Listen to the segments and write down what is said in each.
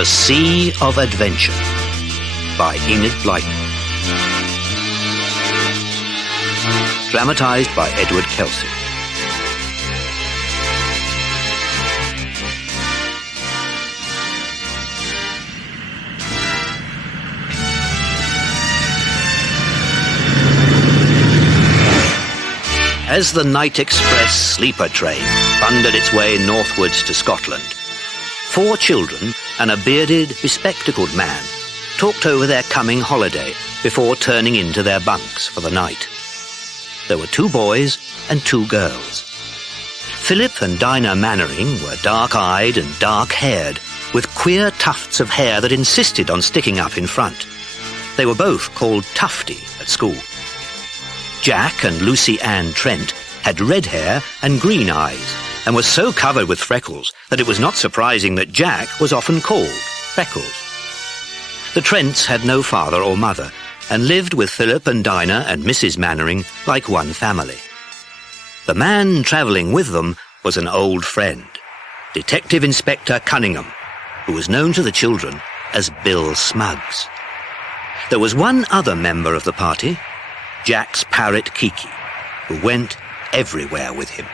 The Sea of Adventure by Enid Blyton. Dramatised by Edward Kelsey. As the Night Express sleeper train thundered its way northwards to Scotland, 4 children and a bearded, bespectacled man talked over their coming holiday before turning into their bunks for the night. There were 2 boys and 2 girls. Philip and Dinah Mannering were dark-eyed and dark-haired, with queer tufts of hair that insisted on sticking up in front. They were both called Tufty at school. Jack and Lucy Ann Trent had red hair and green eyes, and was so covered with freckles that it was not surprising that Jack was often called Freckles. The Trents had no father or mother, and lived with Philip and Dinah and Mrs. Mannering like one family. The man travelling with them was an old friend, Detective Inspector Cunningham, who was known to the children as Bill Smuggs. There was one other member of the party, Jack's parrot Kiki, who went everywhere with him.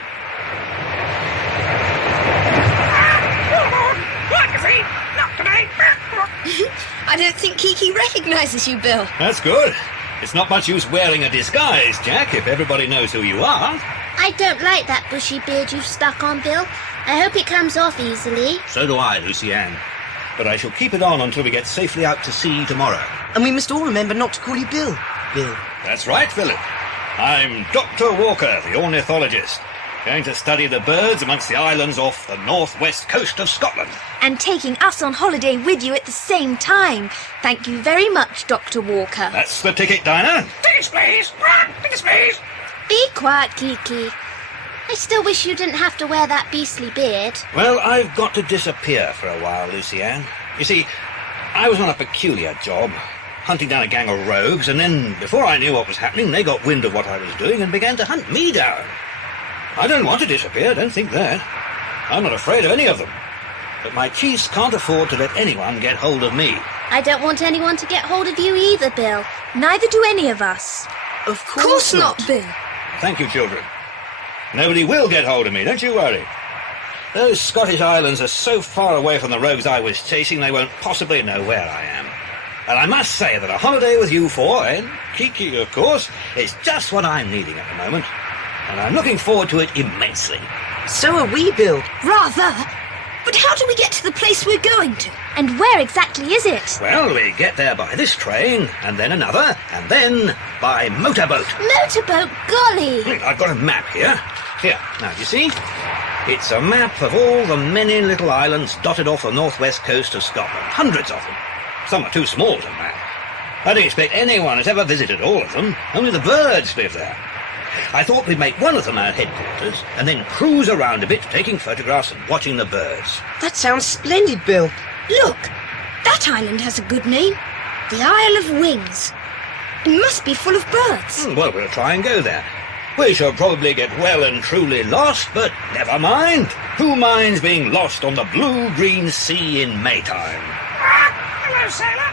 I don't think Kiki recognises you, Bill. That's good. It's not much use wearing a disguise, Jack, if everybody knows who you are. I don't like that bushy beard you've stuck on, Bill. I hope it comes off easily. So do I, Lucy Ann. But I shall keep it on until we get safely out to sea tomorrow. And we must all remember not to call you Bill. Bill. That's right, Philip. I'm Dr. Walker, the ornithologist, going to study the birds amongst the islands off the northwest coast of Scotland. And taking us on holiday with you at the same time. Thank you very much, Dr. Walker. That's the ticket, Dinah. Tickets, please. Tickets, please. Be quiet, Kiki. I still wish you didn't have to wear that beastly beard. Well, I've got to disappear for a while, Lucy Ann. You see, I was on a peculiar job, hunting down a gang of rogues, and then, before I knew what was happening, they got wind of what I was doing and began to hunt me down. I don't want to disappear, don't think that. I'm not afraid of any of them. But my chiefs can't afford to let anyone get hold of me. I don't want anyone to get hold of you either, Bill. Neither do any of us. Of course not, Bill. Thank you, children. Nobody will get hold of me, don't you worry. Those Scottish islands are so far away from the rogues I was chasing, they won't possibly know where I am. And I must say that a holiday with you 4, and Kiki, of course, is just what I'm needing at the moment. And I'm looking forward to it immensely. So are we, Bill. Rather. But how do we get to the place we're going to? And where exactly is it? Well, we get there by this train, and then another, and then by motorboat. Motorboat, golly! I've got a map here. Here, now, do you see? It's a map of all the many little islands dotted off the northwest coast of Scotland. Hundreds of them. Some are too small to map. I don't expect anyone has ever visited all of them. Only the birds live there. I thought we'd make one of them our headquarters, and then cruise around a bit, taking photographs and watching the birds. That sounds splendid, Bill. Look, that island has a good name. The Isle of Wings. It must be full of birds. Well, we'll try and go there. We shall probably get well and truly lost, but never mind. Who minds being lost on the blue-green sea in Maytime? Hello, sailor.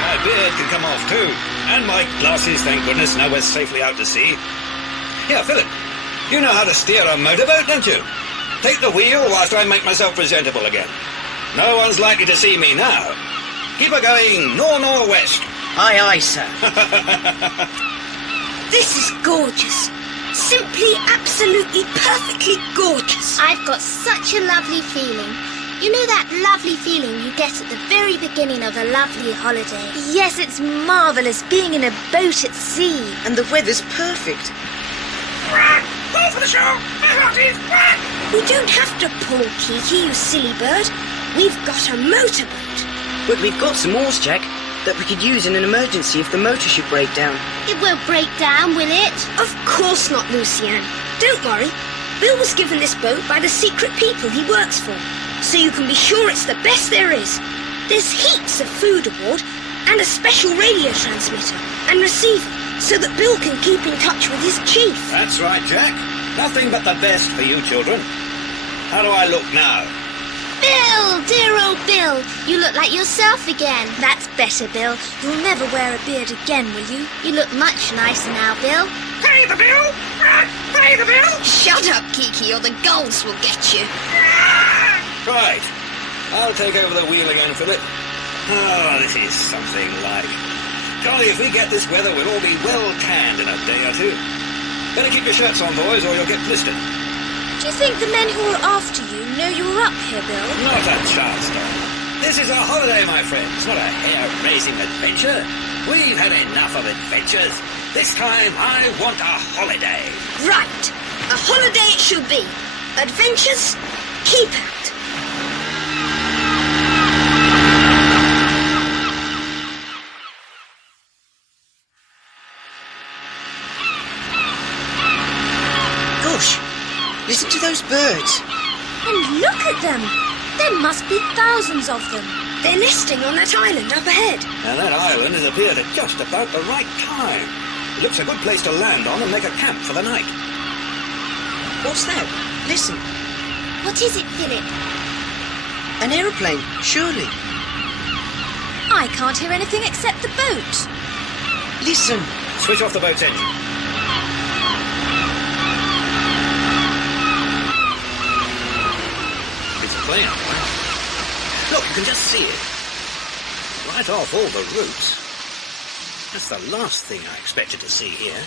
My beard can come off too, and my glasses, thank goodness, now we're safely out to sea. Here, Philip, you know how to steer a motorboat, don't you? Take the wheel whilst I make myself presentable again. No one's likely to see me now. Keep her going nor-nor-west. Aye, aye, sir. This is gorgeous. Simply, absolutely, perfectly gorgeous. I've got such a lovely feeling. You know that lovely feeling you get at the very beginning of a lovely holiday? Yes, it's marvellous being in a boat at sea. And the weather's perfect. Pull for the show! We don't have to pull, Kiki, you silly bird. We've got a motorboat. But we've got some oars, Jack, that we could use in an emergency if the motor should break down. It won't break down, will it? Of course not, Lucy Ann. Don't worry. Bill was given this boat by the secret people he works for. so you can be sure it's the best there is. There's heaps of food aboard, and a special radio transmitter and receiver, so that Bill can keep in touch with his chief. That's right, Jack. Nothing but the best for you children. How do I look now? Bill, dear old Bill, you look like yourself again. That's better, Bill. You'll never wear a beard again, will you? You look much nicer now, Bill. Pay the bill! Pay the bill! Shut up, Kiki, or the gulls will get you. Right. I'll take over the wheel again, Philip. Oh, this is something like. Golly, if we get this weather, we'll all be well tanned in a day or two. Better keep your shirts on, boys, or you'll get blistered. Do you think the men who are after you know you're up here, Bill? Not a chance, Tom. This is a holiday, my friends, not a hair-raising adventure. We've had enough of adventures. This time, I want a holiday. Right. A holiday it shall be. Adventures, keep out. Gosh, listen to those birds. And look at them. There must be thousands of them. They're nesting on that island up ahead. And that island has appeared at just about the right time. It looks a good place to land on and make a camp for the night. What's that? Listen, What is it, Philip? an aeroplane, surely. I can't hear anything except the boat. Listen. Switch off the boat's engine. It's a plane. Look, you can just see it. Right off all the roofs. That's the last thing I expected to see here.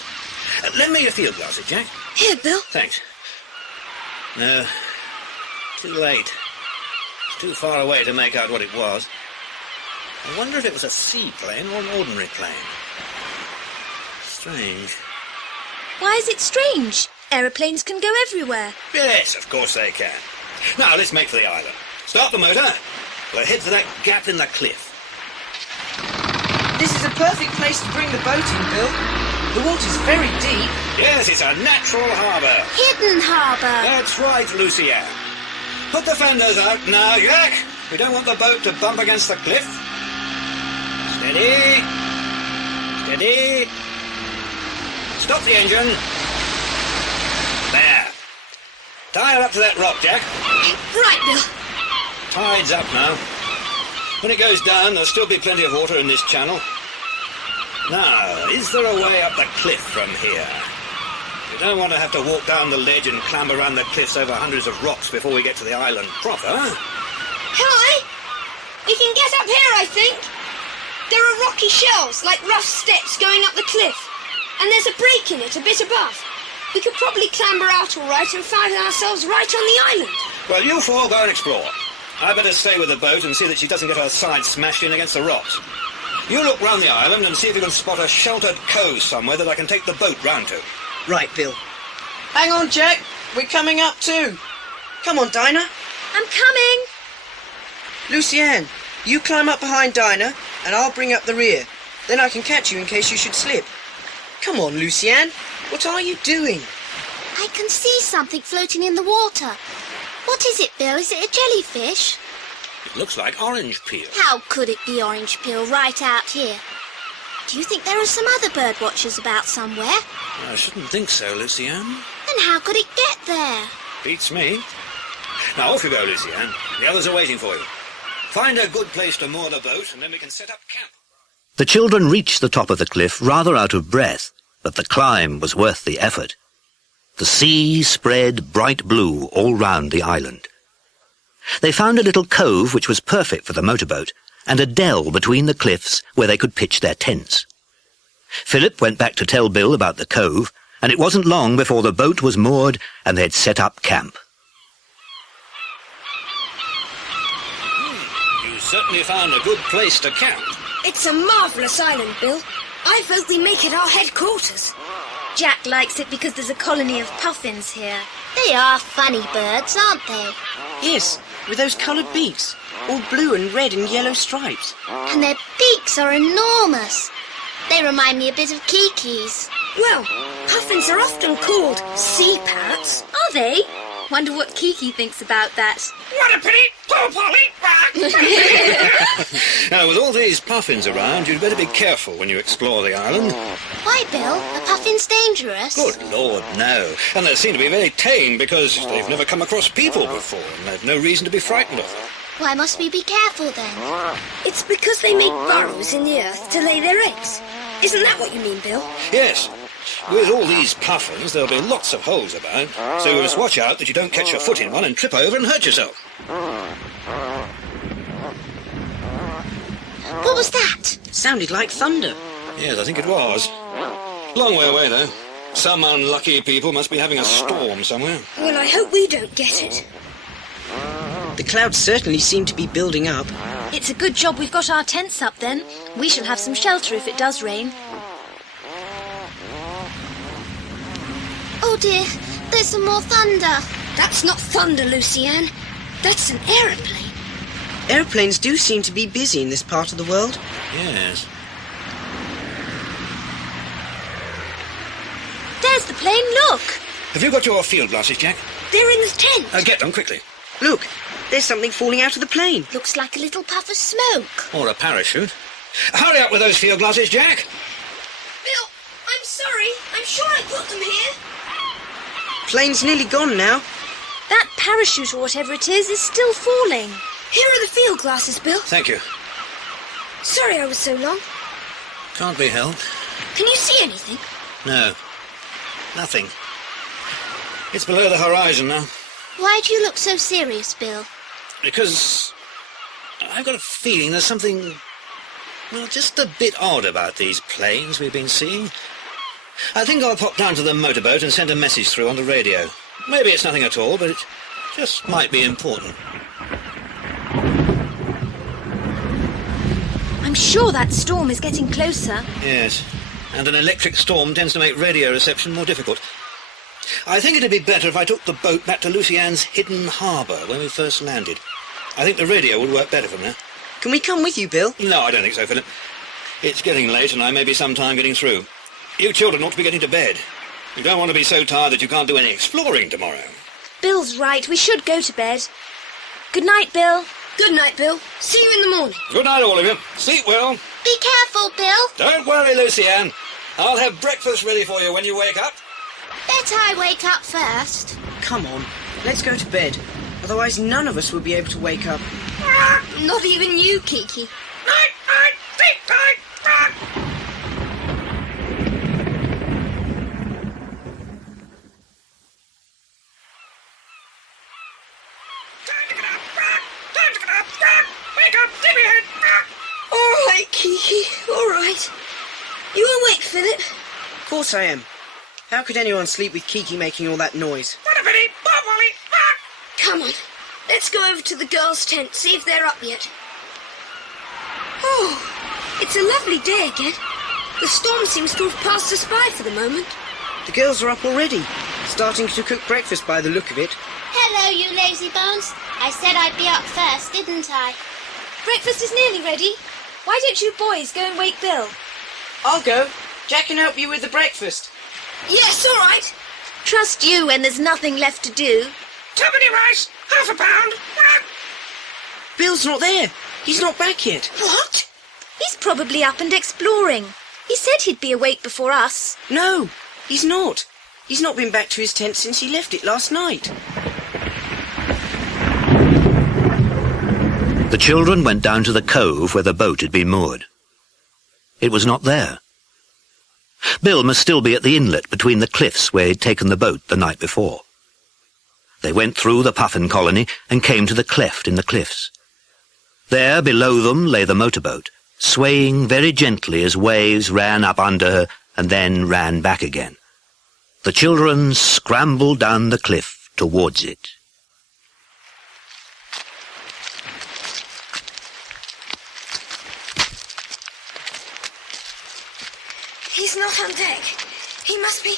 Lend me your field glasses, Jack. Here, Bill. Thanks. No, too late. It's too far away to make out what it was. I wonder if it was a seaplane or an ordinary plane. Strange. Why is it strange? Aeroplanes can go everywhere. Yes, of course they can. Now, let's make for the island. Start the motor. We'll head for that gap in the cliff. This is a perfect place to bring the boat in, Bill. The water's very deep. Yes, it's a natural harbour. Hidden harbour. That's right, Lucianne. Put the fenders out now, Jack. We don't want the boat to bump against the cliff. Steady. Steady. Stop the engine. There. Tie her up to that rock, Jack. Right, Bill. Tide's up now. When it goes down, there'll still be plenty of water in this channel. Now, is there a way up the cliff from here? We don't want to have to walk down the ledge and clamber around the cliffs over hundreds of rocks before we get to the island proper. Hi! We can get up here, I think. There are rocky shelves, like rough steps going up the cliff. And there's a break in it a bit above. We could probably clamber out all right and find ourselves right on the island. Well, you four go and explore. I better stay with the boat and see that she doesn't get her side smashed in against the rocks. You look round the island and see if you can spot a sheltered cove somewhere that I can take the boat round to. Right, Bill. Hang on, Jack. We're coming up too. Come on, Dinah. I'm coming. Lucianne, you climb up behind Dinah, and I'll bring up the rear. Then I can catch you in case you should slip. Come on, Lucianne. What are you doing? I can see something floating in the water. What is it, Bill? Is it a jellyfish? It looks like orange peel. How could it be orange peel right out here? Do you think there are some other bird watchers about somewhere? I shouldn't think so, Lucianne. Then how could it get there? Beats me. Now, off you go, Lucianne. The others are waiting for you. Find a good place to moor the boat, and then we can set up camp. The children reached the top of the cliff rather out of breath, but the climb was worth the effort. The sea spread bright blue all round the island. They found a little cove which was perfect for the motorboat, and a dell between the cliffs where they could pitch their tents. Philip went back to tell Bill about the cove, and it wasn't long before the boat was moored and they'd set up camp. You certainly found a good place to camp. It's a marvellous island, Bill. I vote we make it our headquarters. Jack likes it because there's a colony of puffins here. They are funny birds, aren't they? Yes, with those coloured beaks. All blue and red and yellow stripes. And their beaks are enormous. They remind me a bit of Kiki's. Well, puffins are often called sea parrots. Are they? Wonder what Kiki thinks about that. What a pity! Poor Polly! With all these puffins around, you'd better be careful when you explore the island. Why, Bill? Are puffins dangerous? Good Lord, no. And they seem to be very tame because they've never come across people before, and they've no reason to be frightened of them. Why must we be careful then? It's because they make burrows in the earth to lay their eggs. Isn't that what you mean, Bill? Yes. With all these puffins, there'll be lots of holes about, so you must watch out that you don't catch your foot in one and trip over and hurt yourself. What was that? Sounded like thunder. Yes, I think it was. Long way away, though. Some unlucky people must be having a storm somewhere. Well, I hope we don't get it. The clouds certainly seem to be building up. It's a good job we've got our tents up then. We shall have some shelter if it does rain. Oh dear, there's some more thunder. That's not thunder, Lucienne. That's an aeroplane. Aeroplanes do seem to be busy in this part of the world. Yes. There's the plane, look! Have you got your field glasses, Jack? They're in the tent. Get them quickly. Look, there's something falling out of the plane. Looks like a little puff of smoke. Or a parachute. Hurry up with those field glasses, Jack! Bill, I'm sorry. I'm sure I put them here. Plane's nearly gone now. That parachute or whatever it is still falling. Here are the field glasses, Bill. Thank you. Sorry I was so long. Can't be helped. Can you see anything? No. Nothing. It's below the horizon now. Why do you look so serious, Bill? Because I've got a feeling there's something, well, just a bit odd about these planes we've been seeing. I think I'll pop down to the motorboat and send a message through on the radio. Maybe it's nothing at all, but it just might be important. I'm sure that storm is getting closer. Yes, and an electric storm tends to make radio reception more difficult. I think it'd be better if I took the boat back to Lucienne's hidden harbour where we first landed. I think the radio would work better from there. Can we come with you, Bill? No, I don't think so, Philip. It's getting late and I may be some time getting through. You children ought to be getting to bed. You don't want to be so tired that you can't do any exploring tomorrow. Bill's right, we should go to bed. Good night, Bill. Good night, Bill. See you in the morning. Good night, all of you. Sleep well. Be careful, Bill. Don't worry, Lucienne. I'll have breakfast ready for you when you wake up. Bet I wake up first. Come on, let's go to bed. Otherwise none of us will be able to wake up. Not even you, Kiki. Night, night, sleep tight. Time to get up. Time to get up. Wake up, sleepyhead. All right, Kiki. All right. You awake, Philip? Of course I am. How could anyone sleep with Kiki making all that noise? What a pity. Poor Polly. Come on. Let's go over to the girls' tent, see if they're up yet. Oh, it's a lovely day again. The storm seems to have passed us by for the moment. The girls are up already, starting to cook breakfast by the look of it. Hello, you lazy bones. I said I'd be up first, didn't I? Breakfast is nearly ready. Why don't you boys go and wake Bill? I'll go. Jack can help you with the breakfast. Yes, all right. Trust you when there's nothing left to do. Tuppeny rice, half a pound. Bill's not there. He's not back yet. What? He's probably up and exploring. He said he'd be awake before us. No, he's not. He's not been back to his tent since he left it last night. The children went down to the cove where the boat had been moored. It was not there. Bill must still be at the inlet between the cliffs where he'd taken the boat the night before. They went through the puffin colony and came to the cleft in the cliffs. There, below them, lay the motorboat, swaying very gently as waves ran up under her and then ran back again. The children scrambled down the cliff towards it. He's not on deck. He must be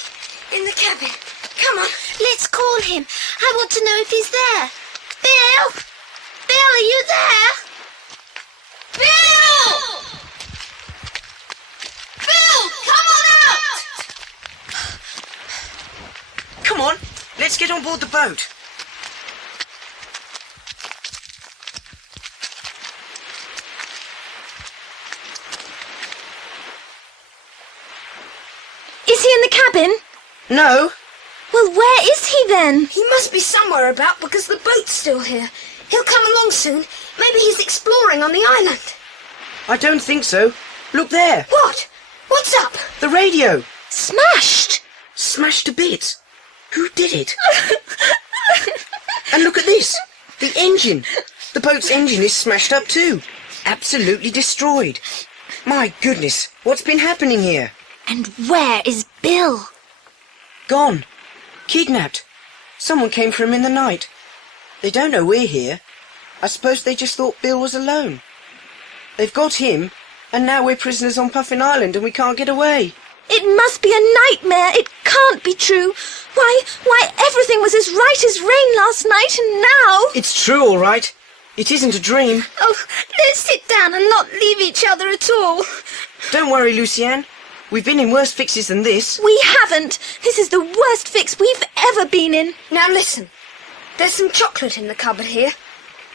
in the cabin. Come on. Let's call him. I want to know if he's there. Bill! Bill, are you there? Bill! Bill, come on out! Come on, let's get on board the boat. Is he in the cabin? No. Well, where is he then? He must be somewhere about because the boat's still here. He'll come along soon. Maybe he's exploring on the island. I don't think so. Look there. What? What's up? The radio. Smashed! Smashed to bits. Who did it? And look at this. The engine. The boat's engine is smashed up too. Absolutely destroyed. My goodness, what's been happening here? And where is Bill? Gone. Kidnapped. Someone came for him in the night. They don't know we're here. I suppose they just thought Bill was alone. They've got him, and now we're prisoners on Puffin Island and we can't get away. It must be a nightmare. It can't be true. Why, everything was as right as rain last night, and now... It's true, all right. It isn't a dream. Oh, let's sit down and not leave each other at all. Don't worry, Lucienne. We've been in worse fixes than this. We haven't. This is the worst fix we've ever been in. Now listen. There's some chocolate in the cupboard here.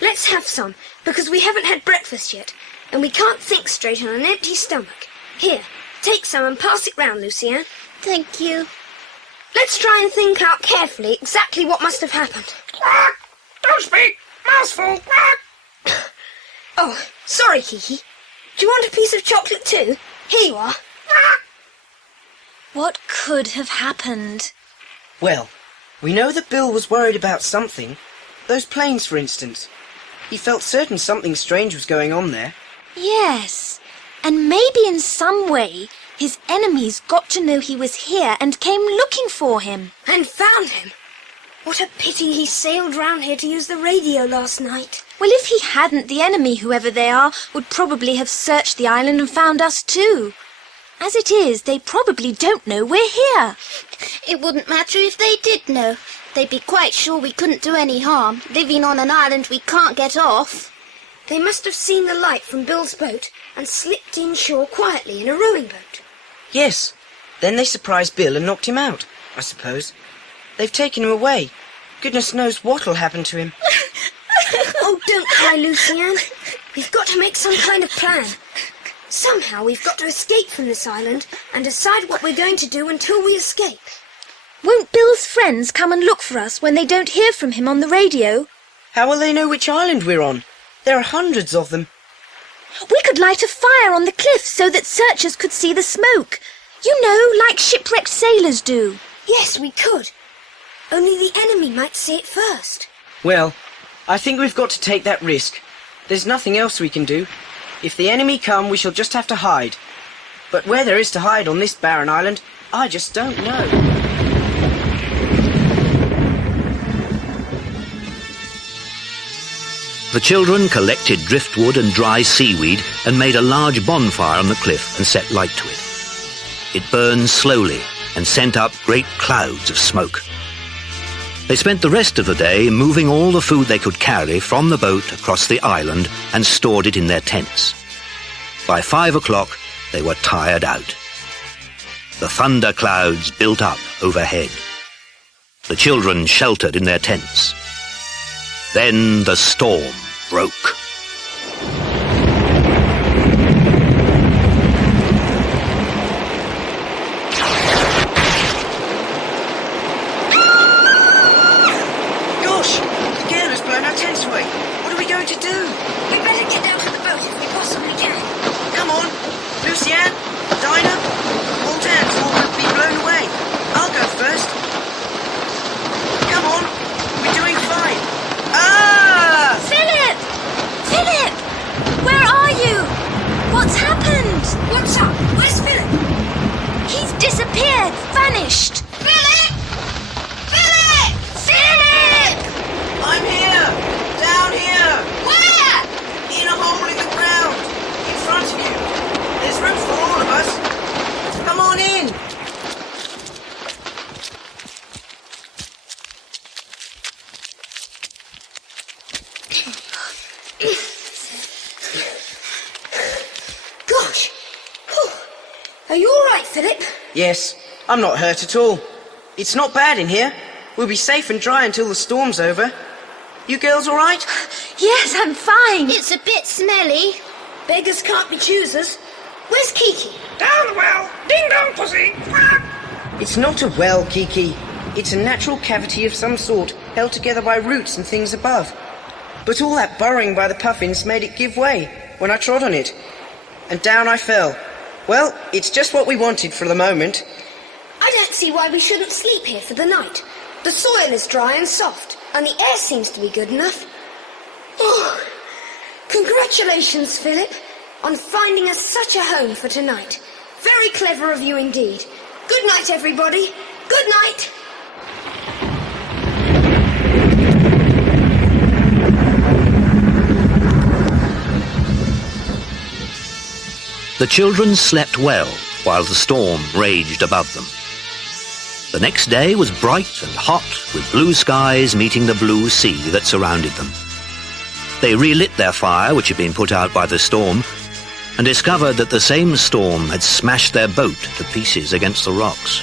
Let's have some, because we haven't had breakfast yet, and we can't think straight on an empty stomach. Here, take some and pass it round, Lucienne. Thank you. Let's try and think out carefully exactly what must have happened. Quack! Don't speak! Mouthful! Quack! Oh, sorry, Kiki. Do you want a piece of chocolate too? Here you are. Quack! What could have happened? Well, we know that Bill was worried about something. Those planes, for instance. He felt certain something strange was going on there. Yes, and maybe in some way his enemies got to know he was here and came looking for him. And found him. What a pity he sailed round here to use the radio last night. Well, if he hadn't, the enemy, whoever they are, would probably have searched the island and found us too. As it is, they probably don't know we're here. It wouldn't matter if they did know. They'd be quite sure we couldn't do any harm, living on an island we can't get off. They must have seen the light from Bill's boat and slipped inshore quietly in a rowing boat. Yes. Then they surprised Bill and knocked him out, I suppose. They've taken him away. Goodness knows what'll happen to him. Oh, don't cry, Lucienne. We've got to make some kind of plan. Somehow we've got to escape from this island and decide what we're going to do until we escape. Won't Bill's friends come and look for us when they don't hear from him on the radio? How will they know which island we're on? There are hundreds of them. We could light a fire on the cliff so that searchers could see the smoke. You know, like shipwrecked sailors do. Yes, we could. Only the enemy might see it first. Well, I think we've got to take that risk. There's nothing else we can do. If the enemy come, we shall just have to hide. But where there is to hide on this barren island, I just don't know. The children collected driftwood and dry seaweed and made a large bonfire on the cliff and set light to it. It burned slowly and sent up great clouds of smoke. They spent the rest of the day moving all the food they could carry from the boat across the island and stored it in their tents. By 5 o'clock, they were tired out. The thunder clouds built up overhead. The children sheltered in their tents. Then the storm broke. Gosh! The gale has blown our tents away. What are we going to do? We better get down to the boat if we possibly can. Come on. Lucienne, Dinah, hold hands or we'll be blown away. I'll go first. Come on. We're doing fine. Ah! Philip! Philip! Where are you? What's happened? What's up? Where's Philip? He's disappeared, vanished. Philip! Philip! Philip! I'm here. Down here. Where? In a hole in the ground. In front of you. There's room for all of us. Come on in. Gosh. Whew. Are you all right, Philip? Yes, I'm not hurt at all. It's not bad in here. We'll be safe and dry until the storm's over. You girls all right? Yes, I'm fine. It's a bit smelly. Beggars can't be choosers. Where's Kiki? Down the well! Ding dong, pussy! Quack! It's not a well, Kiki. It's a natural cavity of some sort, held together by roots and things above. But all that burrowing by the puffins made it give way when I trod on it. And down I fell. Well, it's just what we wanted for the moment. I don't see why we shouldn't sleep here for the night. The soil is dry and soft, and the air seems to be good enough. Oh, congratulations, Philip, on finding us such a home for tonight. Very clever of you indeed. Good night, everybody. Good night. The children slept well while the storm raged above them. The next day was bright and hot, with blue skies meeting the blue sea that surrounded them. They relit their fire, which had been put out by the storm, and discovered that the same storm had smashed their boat to pieces against the rocks.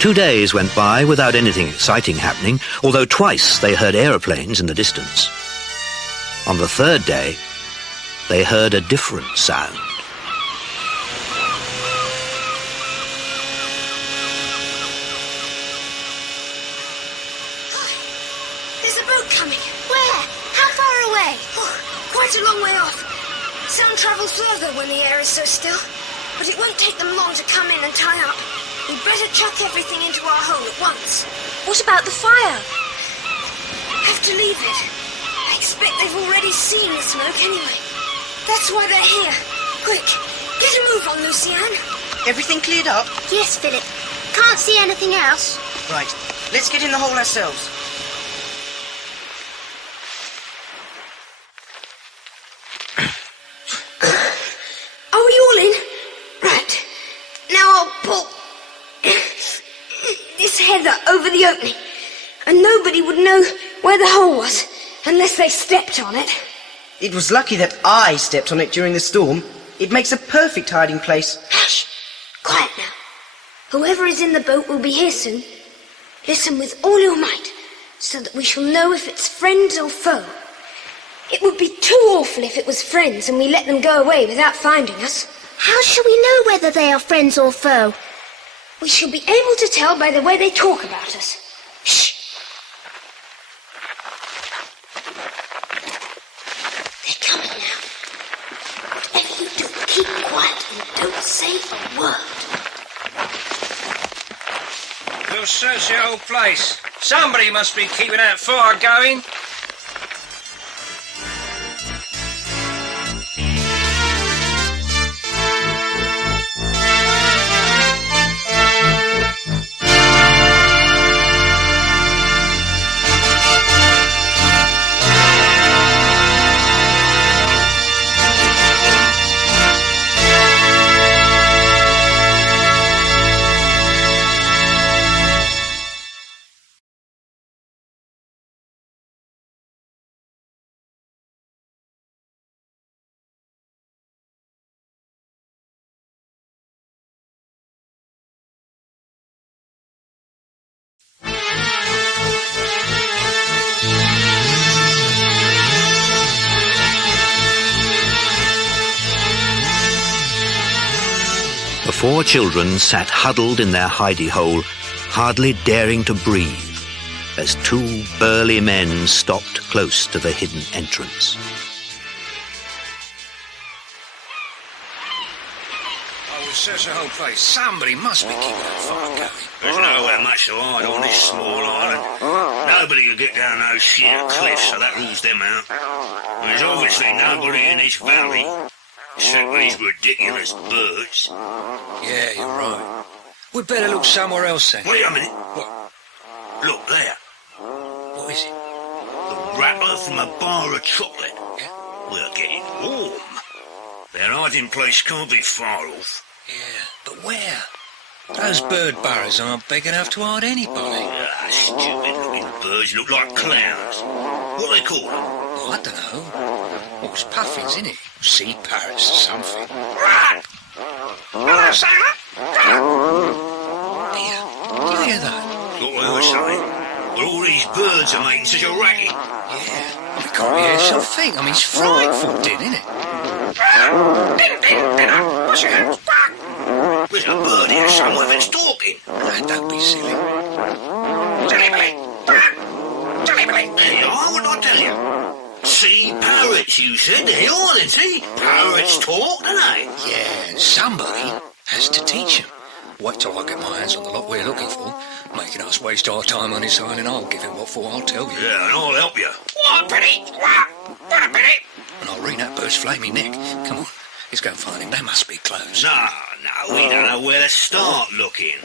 2 days went by without anything exciting happening, although twice they heard aeroplanes in the distance. On the third day, they heard a different sound. There's a boat coming. Where? How far away? Oh, quite a long way off. Sound travels further when the air is so still, but it won't take them long to come in and tie up. We'd better chuck everything into our hole at once. What about the fire? Have to leave it. I expect they've already seen the smoke anyway. That's why they're here. Quick, get a move on, Lucienne. Everything cleared up? Yes, Philip. Can't see anything else. Right, let's get in the hole ourselves. Are we all in? Right. Now I'll pull this heather over the opening, and nobody would know where the hole was unless they stepped on it. It was lucky that I stepped on it during the storm. It makes a perfect hiding place. Hush! Quiet now. Whoever is in the boat will be here soon. Listen with all your might, so that we shall know if it's friends or foe. It would be too awful if it was friends and we let them go away without finding us. How shall we know whether they are friends or foe? We shall be able to tell by the way they talk about us. Shh! They're coming now. Whatever you do, keep quiet and don't say a word. We'll search the whole place. Somebody must be keeping that fire going. The 4 children sat huddled in their hidey hole, hardly daring to breathe, as 2 burly men stopped close to the hidden entrance. We'll search the whole place. Somebody must be keeping that fire going. There's nowhere much to hide on this small island. Nobody will get down those sheer cliffs, so that rules them out. There's obviously nobody in this valley, except these ridiculous birds. Yeah, you're right. We'd better look somewhere else then. Wait a minute. What? Look there. What is it? The rattler from a bar of chocolate. Yeah? We're getting warm. Their hiding place can't be far off. Yeah, but where? Those bird burrows aren't big enough to hide anybody. Stupid-looking birds look like clowns. What they call them? Oh, I don't know. What was puffins, innit? Sea parrots or something. Hello, sailor! Here, do you hear that? What we were saying? Well, all these birds are making such a racket. Yeah, we can't hear something. I mean, it's frightful, isn't it? There's a bird here somewhere. Don't be silly. Silly Billy! Hey, what did I tell you? Sea parrots, you said. They're all, isn't he? Parrots talk, don't they? Yeah, and somebody has to teach them. Wait till I get my hands on the lot we're looking for. Making us waste our time on this island, I'll give him what for, I'll tell you. Yeah, and I'll help you. What a pity! What a pity! And I'll wring that bird's flaming neck. Come on, let's go and find him. They must be close. No, we don't know where to start looking.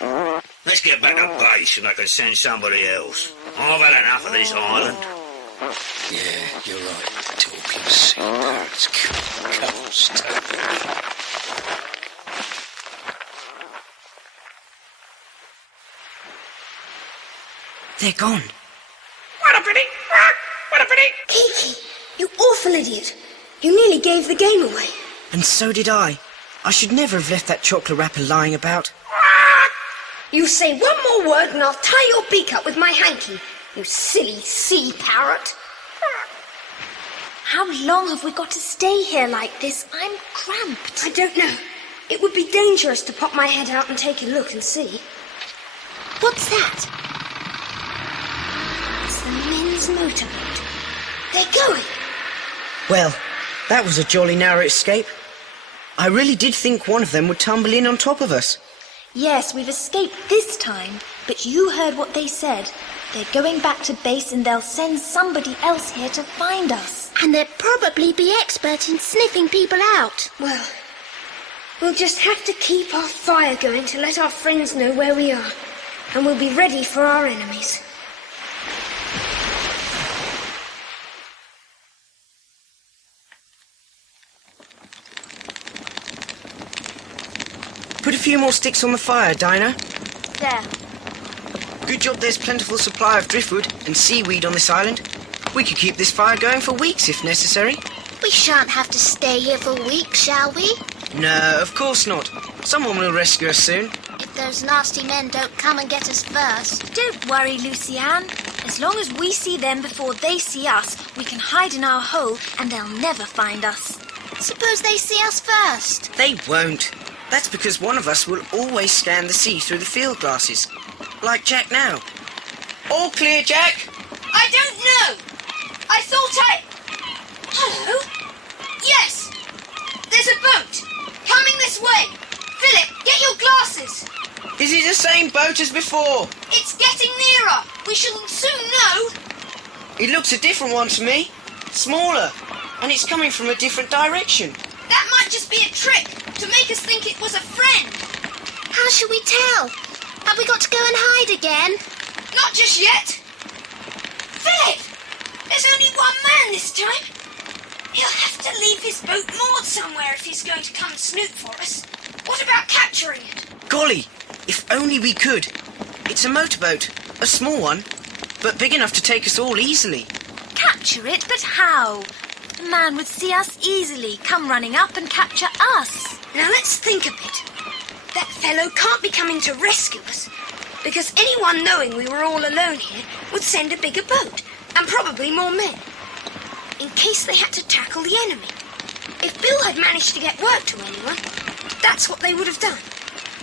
Let's get back to base and I can send somebody else. I've had enough of this island. Yeah, you're right. Talking sea parrots. Come on, stop. They're gone. What a pity! What a pity! Kiki, you awful idiot. You nearly gave the game away. And so did I. I should never have left that chocolate wrapper lying about. You say one more word and I'll tie your beak up with my hanky. You silly sea parrot. How long have we got to stay here like this? I'm cramped. I don't know. It would be dangerous to pop my head out and take a look and see. What's that? It's the men's motorboat. They're going. Well, that was a jolly narrow escape. I really did think one of them would tumble in on top of us. Yes, we've escaped this time, but you heard what they said. They're going back to base and they'll send somebody else here to find us. And they'll probably be expert in sniffing people out. Well, we'll just have to keep our fire going to let our friends know where we are. And we'll be ready for our enemies. Put a few more sticks on the fire, Dinah. There. Good job there's plentiful supply of driftwood and seaweed on this island. We could keep this fire going for weeks if necessary. We shan't have to stay here for weeks, shall we? No, of course not. Someone will rescue us soon. If those nasty men don't come and get us first. Don't worry, Lucy-Anne. As long as we see them before they see us, we can hide in our hole and they'll never find us. Suppose they see us first. They won't. That's because one of us will always scan the sea through the field glasses. Like Jack now. All clear, Jack? I don't know. I thought Hello? Yes. There's a boat. Coming this way. Philip, get your glasses. Is it the same boat as before? It's getting nearer. We shall soon know. It looks a different one to me. Smaller. And it's coming from a different direction. That might just be a trick to make us think it was a friend. How shall we tell? Have we got to go and hide again? Not just yet. Philip! There's only one man this time. He'll have to leave his boat moored somewhere if he's going to come and snoop for us. What about capturing it? Golly, if only we could. It's a motorboat, a small one, but big enough to take us all easily. Capture it, but how? The man would see us easily, come running up and capture us. Now let's think a bit. That fellow can't be coming to rescue us, because anyone knowing we were all alone here would send a bigger boat, and probably more men, in case they had to tackle the enemy. If Bill had managed to get word to anyone, that's what they would have done.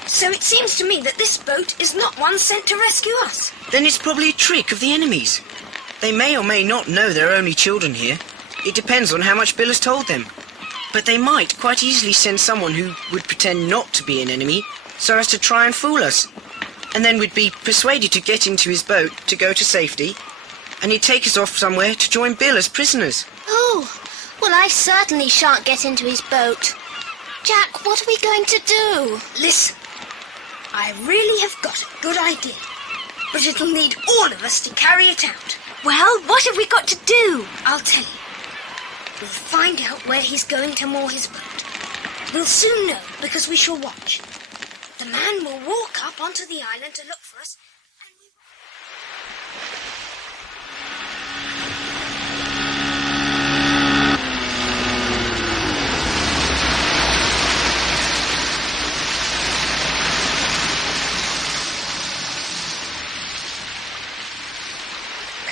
So it seems to me that this boat is not one sent to rescue us. Then it's probably a trick of the enemies. They may or may not know there are only children here. It depends on how much Bill has told them. But they might quite easily send someone who would pretend not to be an enemy so as to try and fool us. And then we'd be persuaded to get into his boat to go to safety, and he'd take us off somewhere to join Bill as prisoners. Oh, well, I certainly shan't get into his boat. Jack, what are we going to do? Listen, I really have got a good idea, but it'll need all of us to carry it out. Well, what have we got to do? I'll tell you. We'll find out where he's going to moor his boat. We'll soon know, because we shall watch. The man will walk up onto the island to look for us, and we will...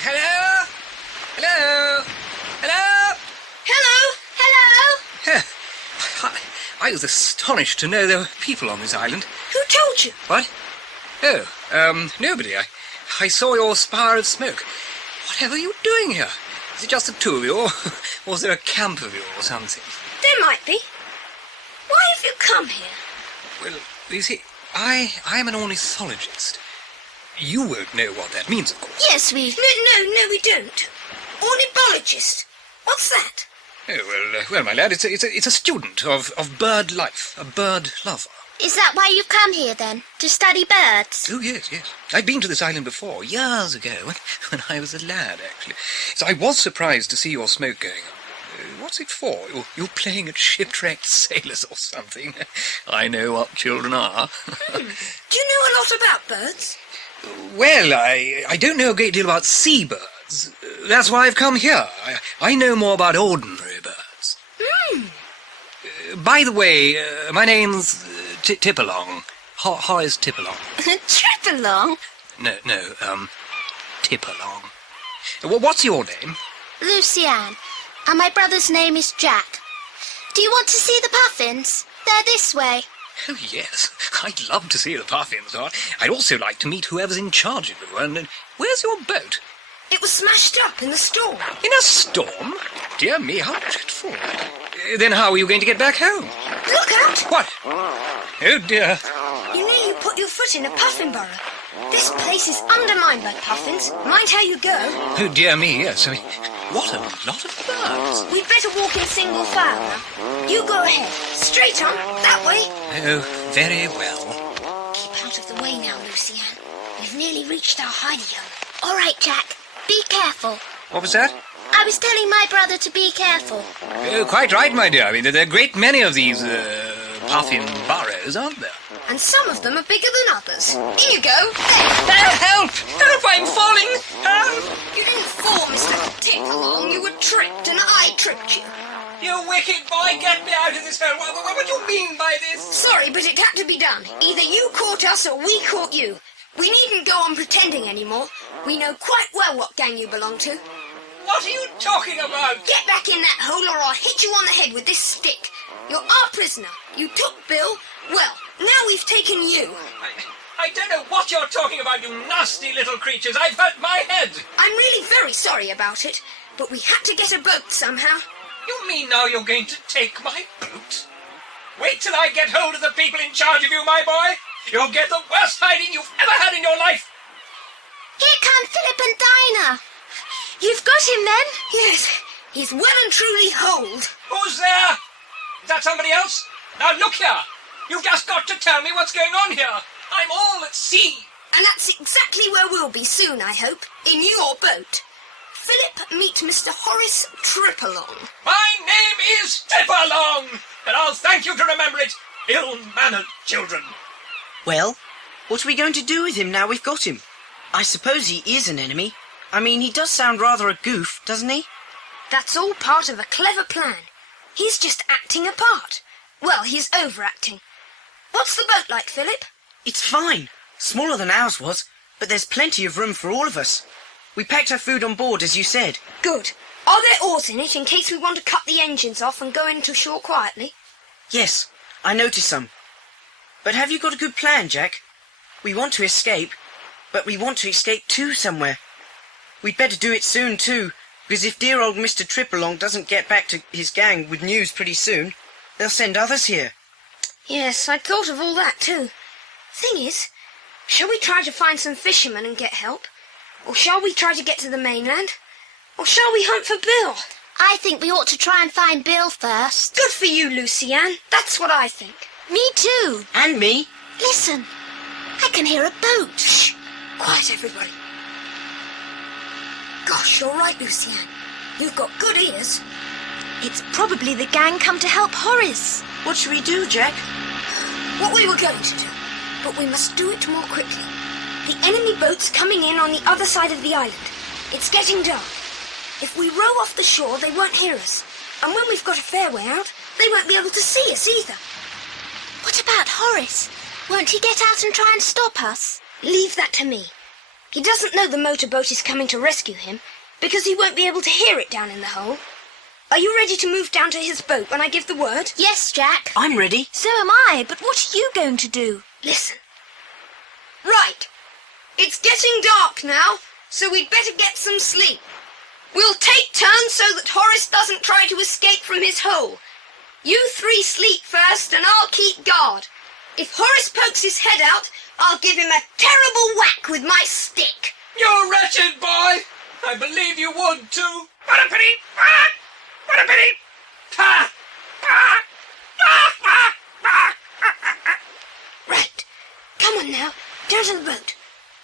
Hello? Hello? Hello? Hello! Hello! I was astonished to know there were people on this island. Who told you? What? Nobody. I saw your spire of smoke. Whatever are you doing here? Is it just the two of you, or is there a camp of you or something? There might be. Why have you come here? Well, you see, I am an ornithologist. You won't know what that means, of course. Yes, we... No, we don't. Ornithologist. What's that? Oh, well, my lad, it's a student of bird life, a bird lover. Is that why you've come here, then? To study birds? Oh, yes. I've been to this island before, years ago, when I was a lad, actually. So I was surprised to see your smoke going up. What's it for? You're playing at shipwrecked sailors or something. I know what children are. Do you know a lot about birds? Well, I don't know a great deal about seabirds. That's why I've come here. I know more about ordinary birds. By the way, my name's Tipalong. Horace Tipalong. Tripalong? No, Tipalong. What's your name? Lucianne. And my brother's name is Jack. Do you want to see the puffins? They're this way. Oh, yes. I'd love to see the puffins. I'd also like to meet whoever's in charge of you. And where's your boat? It was smashed up in the storm. In a storm? Dear me, how dreadful. Then how are you going to get back home? Look out! What? Oh, dear. You nearly put your foot in a puffin burrow. This place is undermined by puffins. Mind how you go. Oh, dear me, yes. What a lot of birds. We'd better walk in single file now. You go ahead. Straight on. That way. Oh, very well. Keep out of the way now, Lucianne. We've nearly reached our hidey hole. All right, Jack. Be careful. What was that? I was telling my brother to be careful. Oh, quite right, my dear. I mean, there are a great many of these puffin burrows, aren't there? And some of them are bigger than others. Here you go. Help! Help! I'm falling! Help! You didn't fall, Mr. Tipalong. You were tripped, and I tripped you. You wicked boy, get me out of this hole. What do you mean by this? Sorry, but it had to be done. Either you caught us or we caught you. We needn't go on pretending anymore. We know quite well what gang you belong to. What are you talking about? Get back in that hole or I'll hit you on the head with this stick. You're our prisoner. You took Bill. Well, now we've taken you. I don't know what you're talking about, you nasty little creatures. I've hurt my head. I'm really very sorry about it, but we had to get a boat somehow. You mean now you're going to take my boat? Wait till I get hold of the people in charge of you, my boy. You'll get the worst hiding you've ever had in your life. Here come Philip and Dinah. You've got him, then? Yes, he's well and truly holed. Who's there? Is that somebody else? Now look here. You've just got to tell me what's going on here. I'm all at sea. And that's exactly where we'll be soon, I hope. In your boat. Philip, meet Mr. Horace Tripalong. My name is Tipalong, and I'll thank you to remember it, ill-mannered children. Well, what are we going to do with him now we've got him? I suppose he is an enemy. I mean, he does sound rather a goof, doesn't he? That's all part of a clever plan. He's just acting a part. Well, he's overacting. What's the boat like, Philip? It's fine. Smaller than ours was, but there's plenty of room for all of us. We packed our food on board, as you said. Good. Are there oars in it in case we want to cut the engines off and go into shore quietly? Yes, I noticed some. But have you got a good plan, Jack? We want to escape, but we want to escape to somewhere. We'd better do it soon, too, because if dear old Mr. Tripalong doesn't get back to his gang with news pretty soon, they'll send others here. Yes, I'd thought of all that, too. Thing is, shall we try to find some fishermen and get help? Or shall we try to get to the mainland? Or shall we hunt for Bill? I think we ought to try and find Bill first. Good for you, Lucianne. That's what I think. Me too. And me. Listen, I can hear a boat. Shh! Quiet, everybody. Gosh, you're right, Lucianne. You've got good ears. It's probably the gang come to help Horace. What should we do, Jack? What we were going to do. But we must do it more quickly. The enemy boat's coming in on the other side of the island. It's getting dark. If we row off the shore, they won't hear us. And when we've got a fair way out, they won't be able to see us either. What about Horace? Won't he get out and try and stop us? Leave that to me. He doesn't know the motorboat is coming to rescue him, because he won't be able to hear it down in the hole. Are you ready to move down to his boat when I give the word? Yes, Jack. I'm ready. So am I, but what are you going to do? Listen. Right. It's getting dark now, so we'd better get some sleep. We'll take turns so that Horace doesn't try to escape from his hole. You three sleep first and I'll keep guard. If Horace pokes his head out, I'll give him a terrible whack with my stick. You wretched boy! I believe you would too. What a pity! Ah! What a pity! Ha! Ah! Ah! Ah! Ah! Right. Come on now, down to the boat.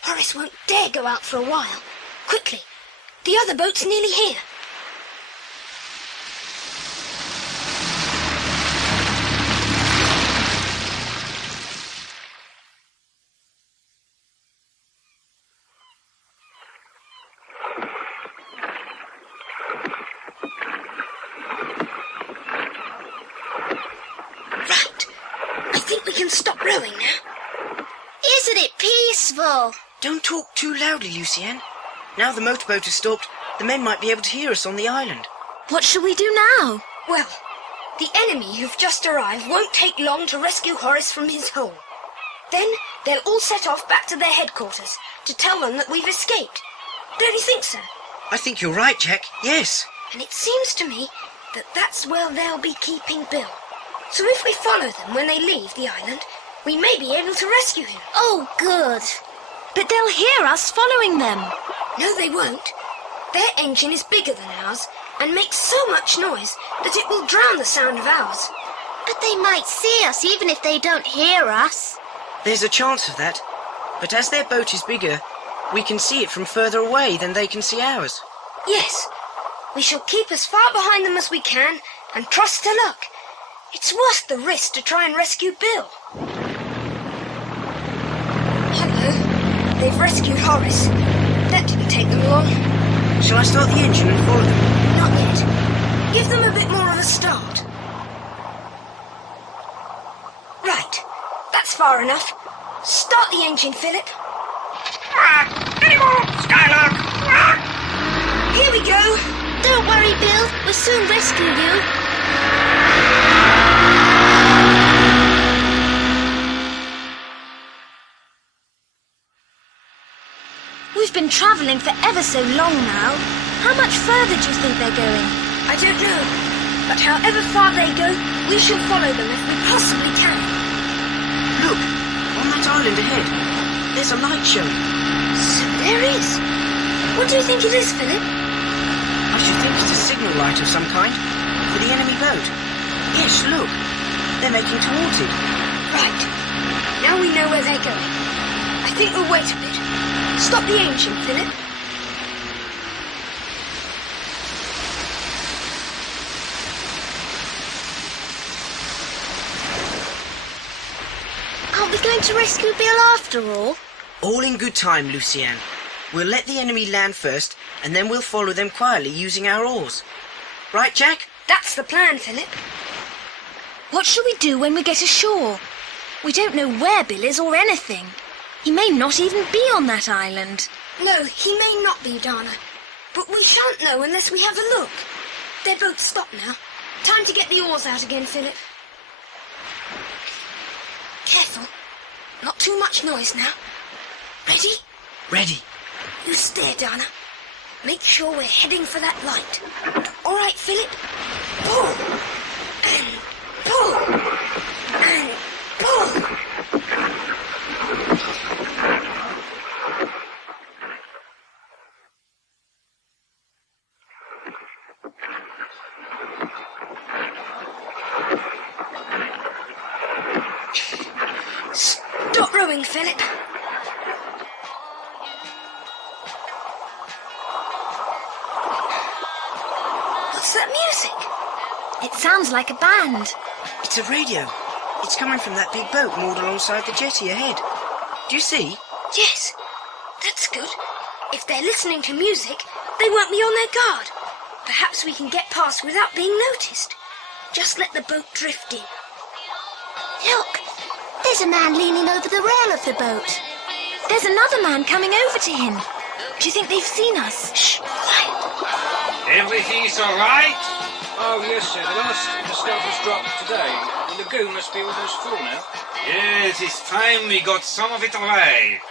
Horace won't dare go out for a while. Quickly. The other boat's nearly here. Right. I think we can stop rowing now. Isn't it peaceful? Don't talk too loudly, Lucien. Now the motorboat has stopped, the men might be able to hear us on the island. What shall we do now? Well, the enemy who've just arrived won't take long to rescue Horace from his hole. Then they'll all set off back to their headquarters to tell them that we've escaped. Don't you think so? I think you're right, Jack. Yes. And it seems to me that that's where they'll be keeping Bill. So if we follow them when they leave the island, we may be able to rescue him. Oh, good. But they'll hear us following them. No, they won't. Their engine is bigger than ours and makes so much noise that it will drown the sound of ours. But they might see us even if they don't hear us. There's a chance of that. But as their boat is bigger, we can see it from further away than they can see ours. Yes. We shall keep as far behind them as we can and trust to luck. It's worth the risk to try and rescue Bill. Hello. They've rescued Horace. That didn't take them long. Shall I start the engine and follow them? Not yet. Give them a bit more of a start. Right. That's far enough. Start the engine, Philip. Any more, Skylark? Here we go. Don't worry, Bill. We'll soon rescue you. We've been travelling for ever so long now. How much further do you think they're going? I don't know. But however far they go, we shall follow them if we possibly can. Look, on that island ahead, there's a light showing. So there is. What do you think it is, Philip? I should think it's a signal light of some kind for the enemy boat. Yes, look, they're making towards it. Right. Now we know where they're going. I think we'll wait a bit. Stop the engine, Philip. Aren't we going to rescue Bill after all? All in good time, Lucien. We'll let the enemy land first, and then we'll follow them quietly using our oars. Right, Jack? That's the plan, Philip. What shall we do when we get ashore? We don't know where Bill is or anything. He may not even be on that island. No, he may not be, Dana. But we shan't know unless we have a look. Their boat's stopped now. Time to get the oars out again, Philip. Careful. Not too much noise now. Ready? Ready. You steer, Dana. Make sure we're heading for that light. All right, Philip? Pull. And pull. And pull. Stop rowing, Philip. What's that music? It sounds like a band. It's a radio. It's coming from that big boat moored alongside the jetty ahead. Do you see? Yes, that's good. If they're listening to music, they won't be on their guard. Perhaps we can get past without being noticed. Just let the boat drift in. Look, there's a man leaning over the rail of the boat. There's another man coming over to him. Do you think they've seen us? Shh, quiet. Everything's all right? Oh, yes, sir. The stuff was dropped today. The lagoon must be almost full now. Yes, it's time we got some of it away.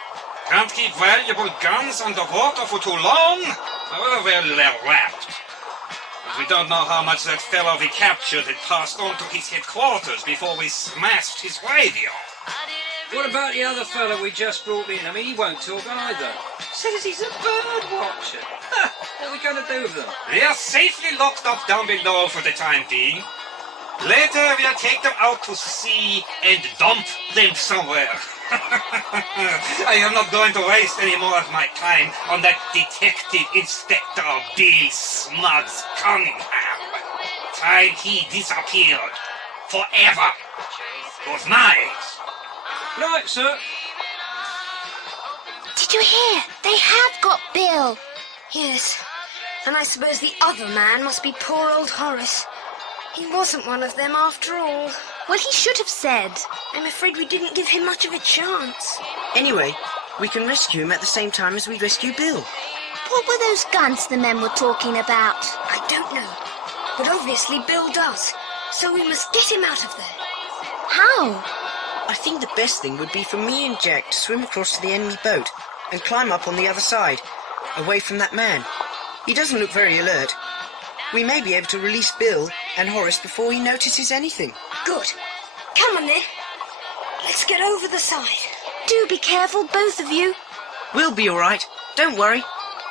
Can't keep valuable guns underwater for too long? Well, they're wrapped. But we don't know how much that fellow we captured had passed on to his headquarters before we smashed his radio. What about the other fellow we just brought in? I mean, he won't talk either. Says he's a bird watcher. What are we going to do with them? They are safely locked up down below for the time being. Later we'll take them out to sea and dump them somewhere. I am not going to waste any more of my time on that Detective Inspector Bill Smugs Cunningham. Time he disappeared. Forever. Was mine. Right, sir. Did you hear? They have got Bill. Yes, and I suppose the other man must be poor old Horace. He wasn't one of them after all. Well, he should have said. I'm afraid we didn't give him much of a chance. Anyway, we can rescue him at the same time as we rescue Bill. What were those guns the men were talking about? I don't know, but obviously Bill does. So we must get him out of there. How? I think the best thing would be for me and Jack to swim across to the enemy boat and climb up on the other side, away from that man. He doesn't look very alert. We may be able to release Bill and Horace before he notices anything. Good. Come on then. Let's get over the side. Do be careful, both of you. We'll be all right. Don't worry.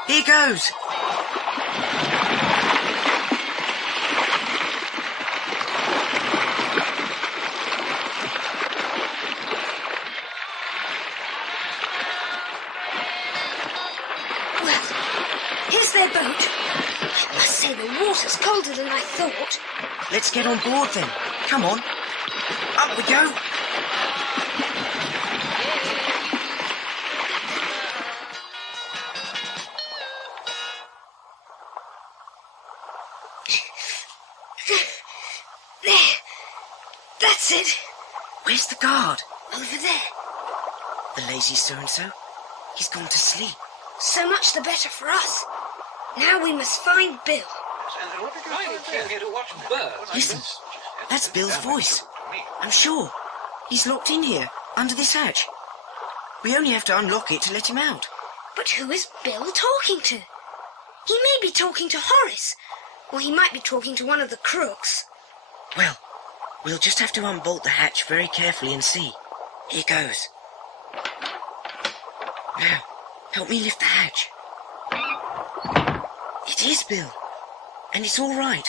Here goes. Well, here's their boat. I must say the water's colder than I thought. Let's get on board then. Come on. Up we go. There. That's it. Where's the guard? Over there. The lazy so-and-so. He's gone to sleep. So much the better for us. Now we must find Bill. Listen. That's Bill's voice. I'm sure. He's locked in here, under this hatch. We only have to unlock it to let him out. But who is Bill talking to? He may be talking to Horace, or he might be talking to one of the crooks. Well, we'll just have to unbolt the hatch very carefully and see. Here goes. Now, help me lift the hatch. It is Bill. And it's all right.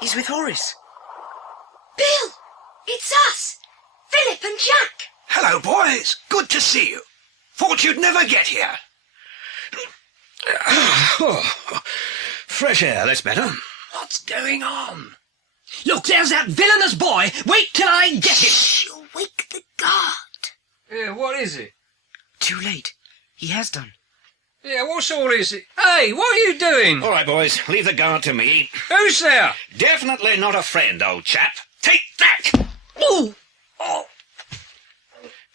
He's with Horace. Bill! It's us! Philip and Jack! Hello, boys. Good to see you. Thought you'd never get here. Fresh air, that's better. What's going on? Look, there's that villainous boy. Wait till I get him. You'll wake the guard. Yeah, what is it? Too late. He has done. Yeah, what's all this? Hey, what are you doing? All right, boys, leave the guard to me. Who's there? Definitely not a friend, old chap. Take that! Ooh! Oh!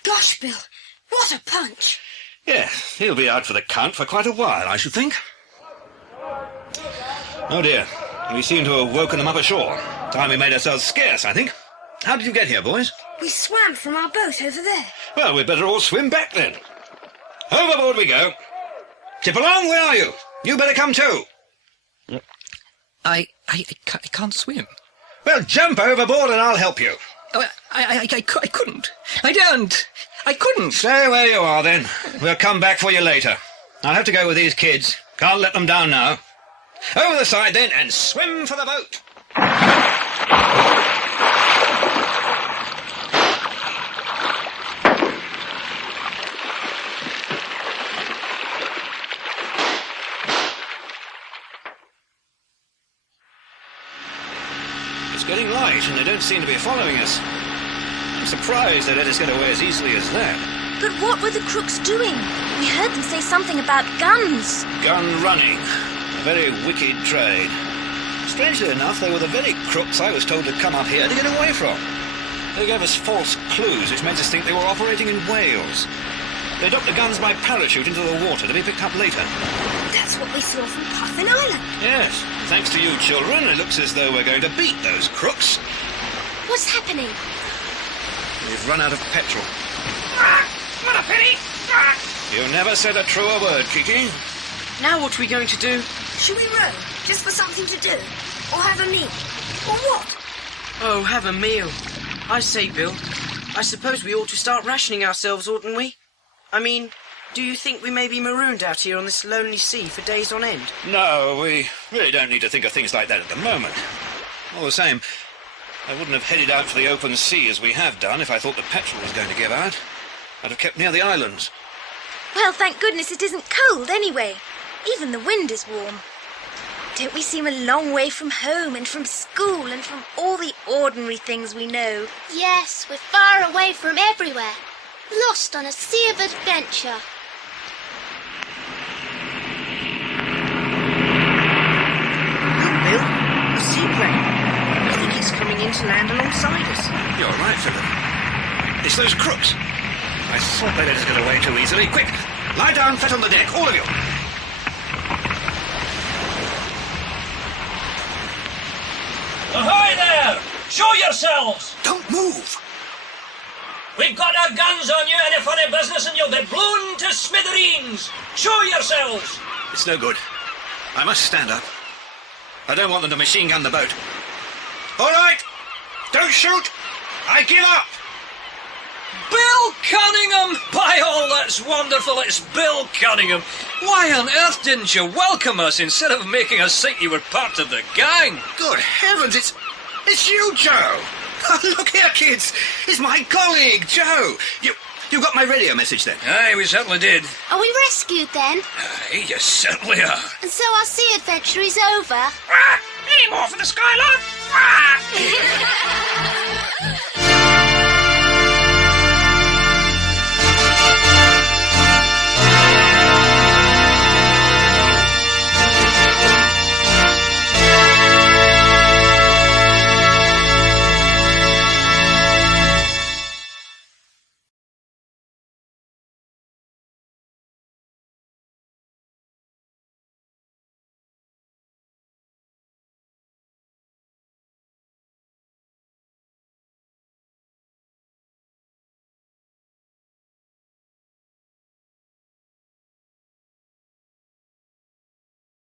Gosh, Bill, what a punch! Yeah, he'll be out for the count for quite a while, I should think. Oh dear, we seem to have woken them up ashore. Time we made ourselves scarce, I think. How did you get here, boys? We swam from our boat over there. Well, we'd better all swim back then. Overboard we go. Tip along, where are you? You better come too. I can't swim. Well, jump overboard and I'll help you. Oh, I couldn't. I daren't. I couldn't. Stay where you are, then. We'll come back for you later. I'll have to go with these kids. Can't let them down now. Over the side, then, and swim for the boat. It's getting light, and they don't seem to be following us. I'm surprised they let us get away as easily as that. But what were the crooks doing? We heard them say something about guns. Gun running. A very wicked trade. Strangely enough, they were the very crooks I was told to come up here to get away from. They gave us false clues, which made us think they were operating in Wales. They dropped the guns by parachute into the water to be picked up later. That's what we saw from Puffin Island. Yes, thanks to you children, it looks as though we're going to beat those crooks. What's happening? We've run out of petrol. What a pity! You never said a truer word, Kiki. Now what are we going to do? Should we row, just for something to do? Or have a meal? Or what? Oh, have a meal. I say, Bill, I suppose we ought to start rationing ourselves, oughtn't we? I mean, do you think we may be marooned out here on this lonely sea for days on end? No, we really don't need to think of things like that at the moment. All the same, I wouldn't have headed out for the open sea as we have done if I thought the petrol was going to give out. I'd have kept near the islands. Well, thank goodness it isn't cold anyway. Even the wind is warm. Don't we seem a long way from home and from school and from all the ordinary things we know? Yes, we're far away from everywhere. Lost on a sea of adventure. Bill, a seaplane. I think it's coming in to land alongside us. You're right, Philip. It's those crooks. I thought they'd let us get away too easily. Quick, lie down flat on the deck, all of you. Ahoy there! Show yourselves! Don't move. We've got our guns on you, any funny business, and you'll be blown to smithereens! Show yourselves! It's no good. I must stand up. I don't want them to machine gun the boat. All right! Don't shoot! I give up! Bill Cunningham! By all that's wonderful, it's Bill Cunningham! Why on earth didn't you welcome us instead of making us think you were part of the gang? Good heavens, it's you, Joe! Look here, kids! It's my colleague, Joe! You got my radio message then? Aye, we certainly did. Are we rescued then? Aye, you certainly are. And so our sea adventure is over? Any more for the Skylark?